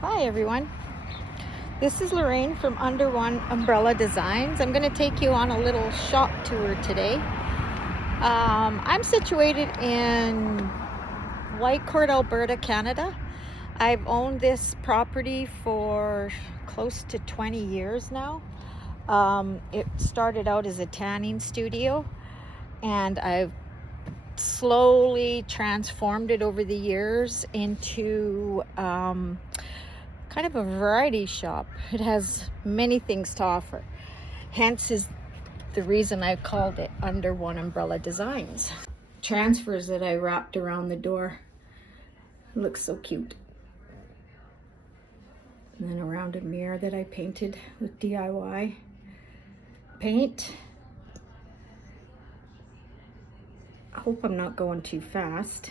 Hi everyone, this is Lorraine from Under One Umbrella Designs. I'm going to take you on a little shop tour today. I'm situated in Whitecourt, Alberta, Canada. I've owned this property for close to 20 years now. It started out as a tanning studio, and I've slowly transformed it over the years into kind of a variety shop. It has many things to offer. Hence is the reason I called it Under One Umbrella Designs. Transfers that I wrapped around the door. It looks so cute. And then around a mirror that I painted with DIY paint. I hope I'm not going too fast.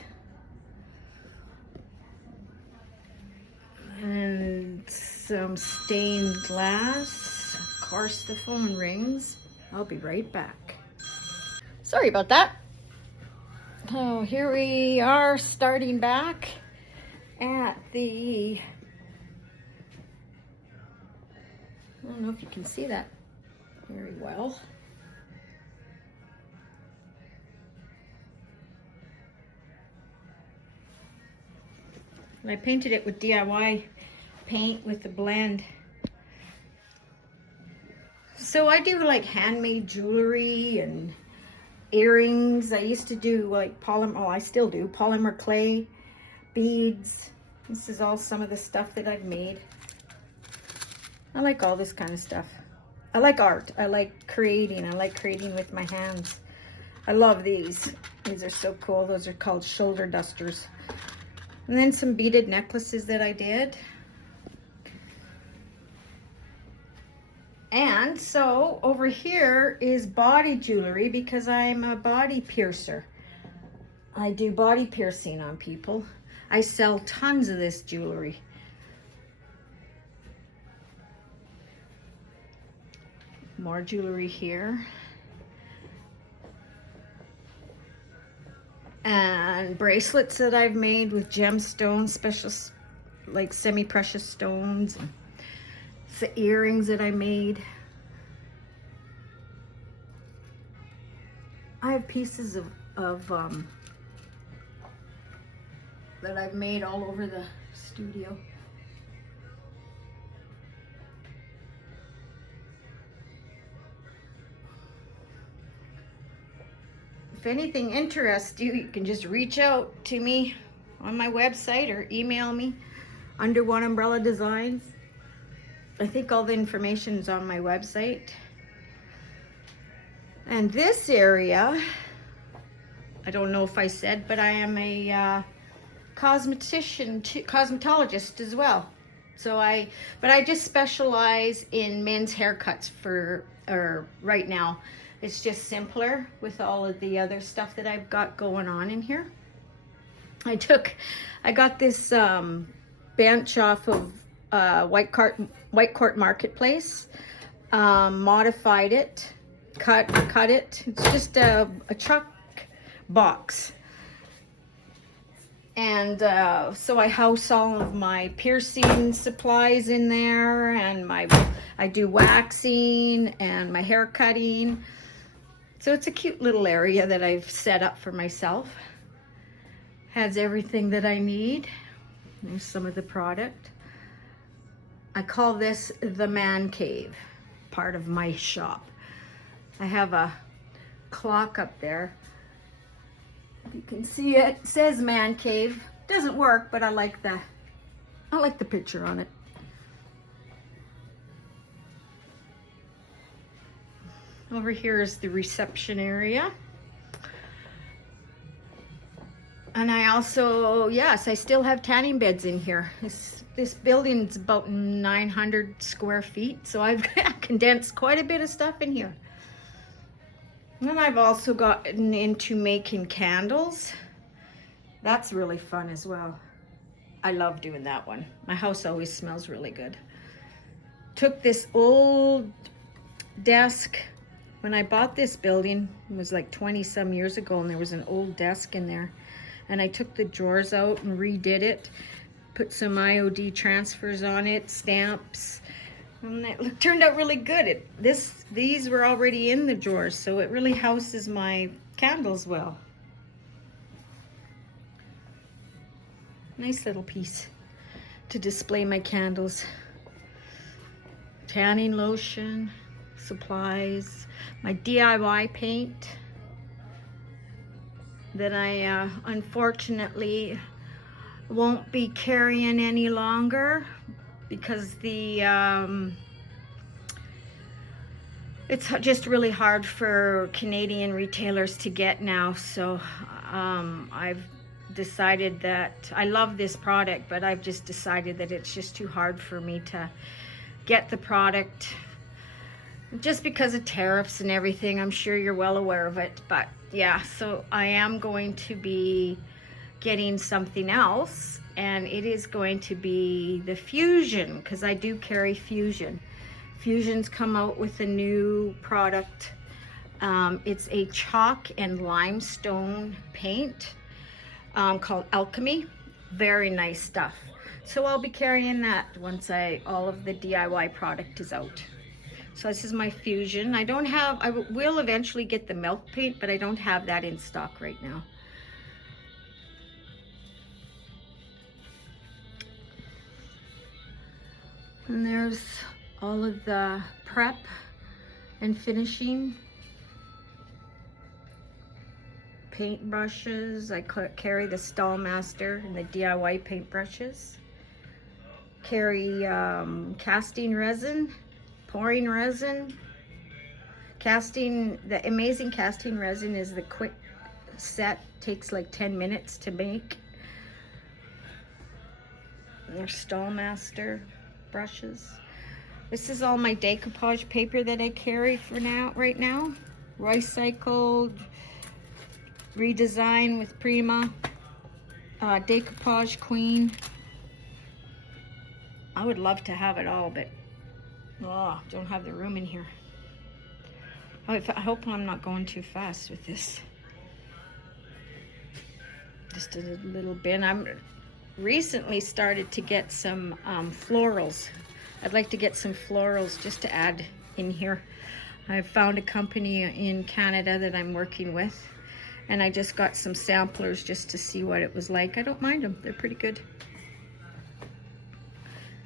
And some stained glass. Of course, the phone rings. I'll be right back. Sorry about that. Oh, here we are starting back at the, I don't know if you can see that very well. And I painted it with DIY paint with the blend. So I do like handmade jewelry and earrings. I used to do like I still do polymer clay, beads. This is all some of the stuff that I've made. I like all this kind of stuff. I like art. I like creating. I like creating with my hands. I love these. These are so cool. Those are called shoulder dusters. And then some beaded necklaces that I did. And so over here is body jewelry because I'm a body piercer. I do body piercing on people. I sell tons of this jewelry. More jewelry here. And bracelets that I've made with gemstones, special like semi-precious stones. It's the earrings that I made. I have pieces of that I've made all over the studio. If anything interests you, you can just reach out to me on my website or email me, Under One Umbrella Designs. I think all the information is on my website. And this area, I don't know if I said, but I am a cosmetologist as well. But I just specialize in men's haircuts right now. It's just simpler with all of the other stuff that I've got going on in here. I got this bench off of Whitecourt Marketplace, modified it, cut it. It's just a truck box. And so I house all of my piercing supplies in there, and I do waxing and my hair cutting. So it's a cute little area that I've set up for myself. Has everything that I need. There's some of the product. I call this the man cave, part of my shop. I have a clock up there. You can see it. It says man cave. Doesn't work, but I like the picture on it. Over here is the reception area. And I also, yes, I still have tanning beds in here. This building's about 900 square feet, so I've condensed quite a bit of stuff in here. And I've also gotten into making candles. That's really fun as well. I love doing that one. My house always smells really good. Took this old desk. When I bought this building, it was like 20 some years ago, and there was an old desk in there. and I took the drawers out and redid it, put some IOD transfers on it, stamps, and it turned out really good. These were already in the drawers, so it really houses my candles well. Nice little piece to display my candles. Tanning lotion, supplies, my DIY paint that I unfortunately won't be carrying any longer because it's just really hard for Canadian retailers to get now. So I've decided that I love this product, but I've just decided that it's just too hard for me to get the product just because of tariffs and everything. I'm sure you're well aware of it, but yeah, so I am going to be getting something else, and it is going to be the Fusion, because I do carry Fusion. Fusion's come out with a new product. It's a chalk and limestone paint called Alchemy. Very nice stuff. So I'll be carrying that once all of the DIY product is out. So this is my Fusion. I will eventually get the milk paint, but I don't have that in stock right now. And there's all of the prep and finishing. Paint brushes. I carry the Stallmaster and the DIY paint brushes. Carry casting resin, pouring resin. The amazing casting resin is the quick set, takes like 10 minutes to make. There's Stallmaster brushes. This is all my decoupage paper that I carry right now. Recycled, redesign with Prima, decoupage queen. I would love to have it all, but don't have the room in here. I hope I'm not going too fast with this. Just a little bin. I'm recently started to get some florals. I'd like to get some florals just to add in here. I've found a company in Canada that I'm working with, and I just got some samplers just to see what it was like. I don't mind them. They're pretty good.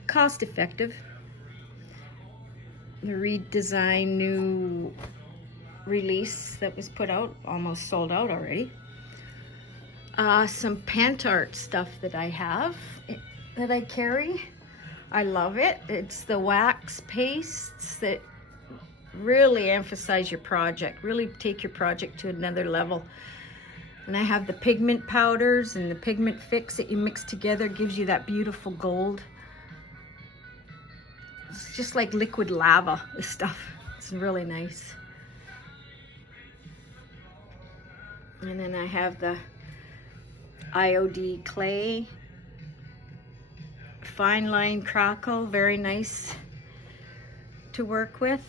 Cost effective. The redesigned new release that was put out, almost sold out already. Some pant art stuff that I have, that I carry. I love it. It's the wax pastes that really emphasize your project, really take your project to another level. And I have the pigment powders and the pigment fix that you mix together, gives you that beautiful gold. It's just like liquid lava, this stuff. It's really nice. And then I have the IOD clay, fine line crackle, very nice to work with.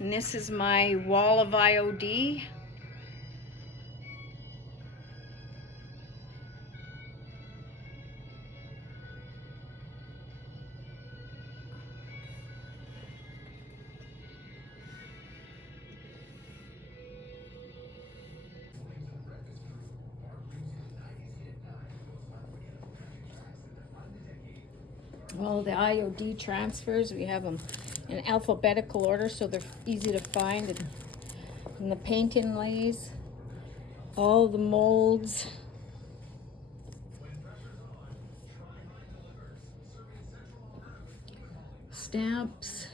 And this is my wall of IOD. All the IOD transfers, we have them in alphabetical order so they're easy to find, and the paint inlays, all the molds. Stamps.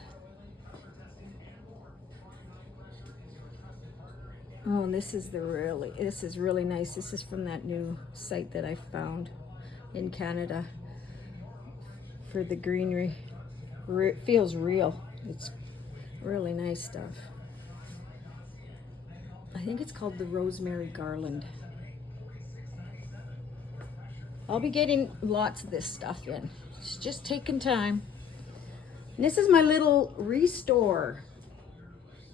Oh, this is really nice. This is from that new site that I found in Canada for the greenery. It feels real. It's really nice stuff. I think it's called the Rosemary Garland. I'll be getting lots of this stuff in. It's just taking time. And this is my little restore.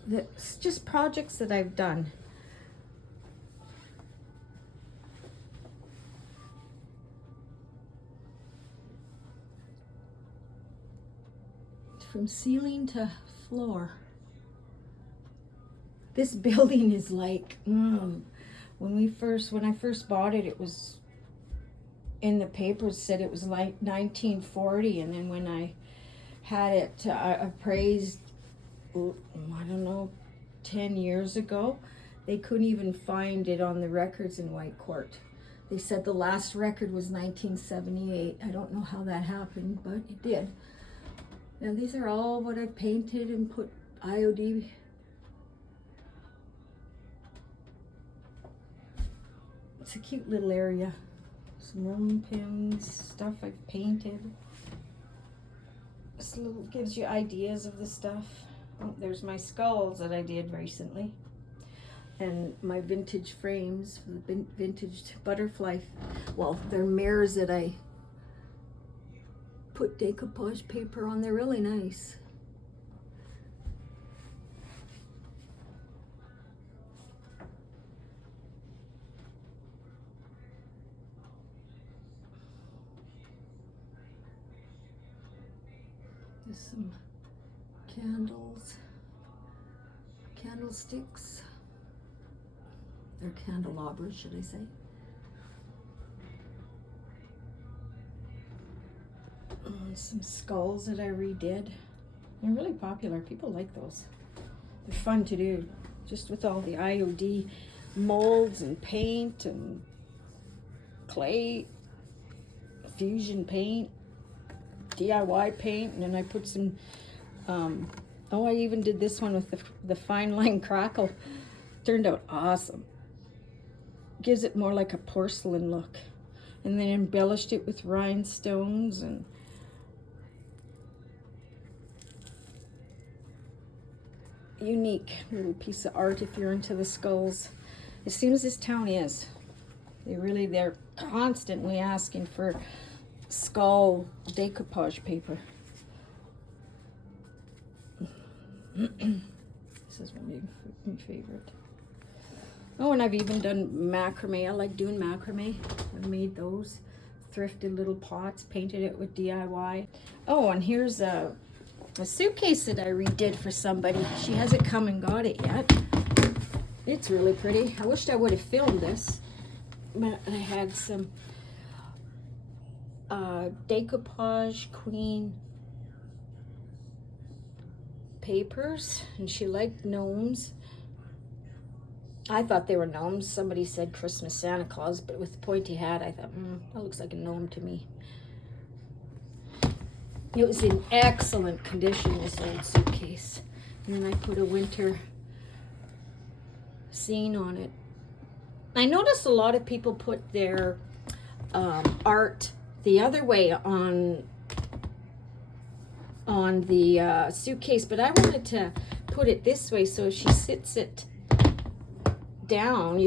That's just projects that I've done. from ceiling to floor. This building is like, when I first bought it, it was in the papers said it was like 1940, and then when I had it appraised, I don't know, 10 years ago, they couldn't even find it on the records in White Court. They said the last record was 1978. I don't know how that happened, but it did. Now these are all what I've painted and put IOD. It's a cute little area. Some rolling pins, stuff I've painted. This little gives you ideas of the stuff. Oh, there's my skulls that I did recently. And my vintage frames, the vintage butterfly. Well, they're mirrors that I put decoupage paper on. They're really nice. There's some candles, candlesticks. They're candelabras, should I say. Some skulls that I redid. They're really popular. People like those. They're fun to do. Just with all the IOD molds and paint and clay, fusion paint, DIY paint, and then I put some, I even did this one with the fine line crackle. Turned out awesome. Gives it more like a porcelain look. And then embellished it with rhinestones and unique little piece of art if you're into the skulls. It seems this town is. They're constantly asking for skull decoupage paper. This is my favorite. Oh, and I've even done macrame. I like doing macrame. I've made those. Thrifted little pots, painted it with DIY. Oh, and here's a suitcase that I redid for somebody. She hasn't come and got it yet. It's really pretty. I wished I would have filmed this. But I had some decoupage queen papers, and she liked gnomes. I thought they were gnomes. Somebody said Christmas Santa Claus, but with the pointy hat, I thought, that looks like a gnome to me. It was in excellent condition, this old suitcase. And then I put a winter scene on it. I noticed a lot of people put their art the other way on the suitcase, but I wanted to put it this way, so if she sits it down,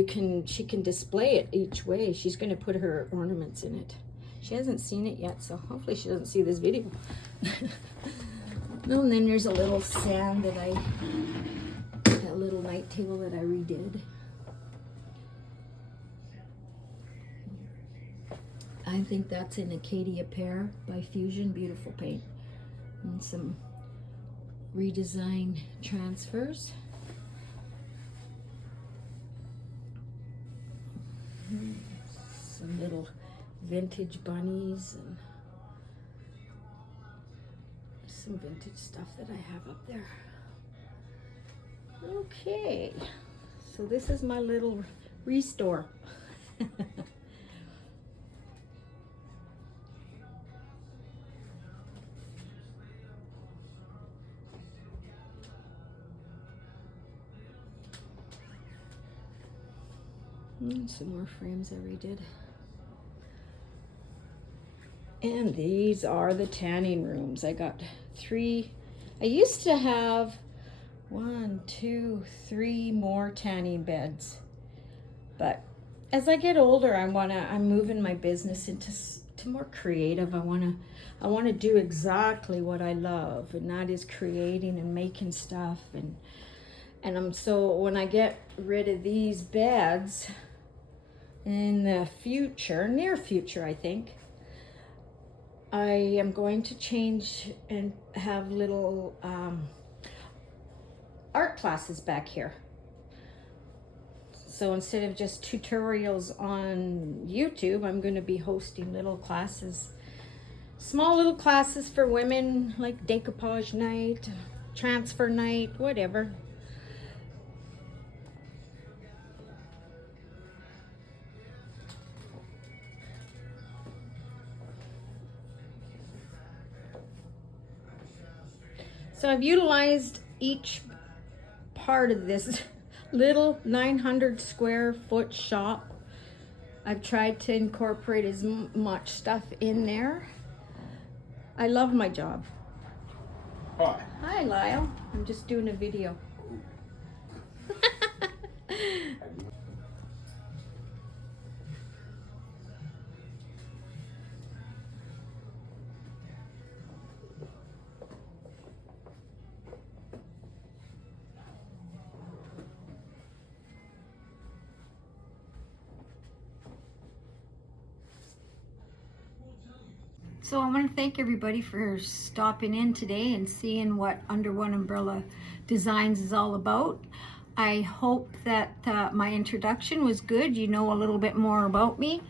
she can display it each way. She's going to put her ornaments in it. She hasn't seen it yet, so hopefully she doesn't see this video. And then there's a little stand that little night table that I redid. I think that's an Acadia Pear by Fusion. Beautiful paint. And some redesign transfers. Some little vintage bunnies and some vintage stuff that I have up there. Okay, so this is my little restore. And some more frames I redid. And these are the tanning rooms. I got 3. I used to have 1, 2, 3 more tanning beds. But as I get older, I'm moving my business into more creative. I want to do exactly what I love, and that is creating and making stuff. And so when I get rid of these beds in the future, near future, I think, I am going to change and have little art classes back here. So instead of just tutorials on YouTube, I'm going to be hosting little classes, small little classes for women, like decoupage night, transfer night, whatever. So I've utilized each part of this little 900 square foot shop. I've tried to incorporate as much stuff in there. I love my job. Hi. Hi, Lyle. I'm just doing a video. So I want to thank everybody for stopping in today and seeing what Under One Umbrella Designs is all about. I hope that my introduction was good. You know a little bit more about me.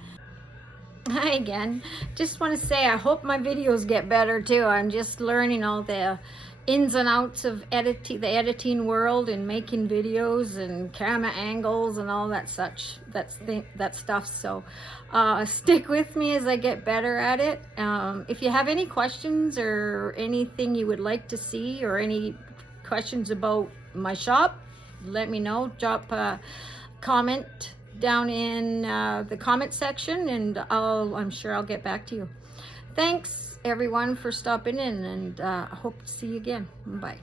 Hi again. Just want to say I hope my videos get better too. I'm just learning all the ins and outs of the editing world and making videos and camera angles and all that that stuff. So stick with me as I get better at it. If you have any questions or anything you would like to see or any questions about my shop, let me know. Drop a comment down in the comment section, and I'm sure I'll get back to you. Thanks everyone for stopping in, and I hope to see you again. Bye.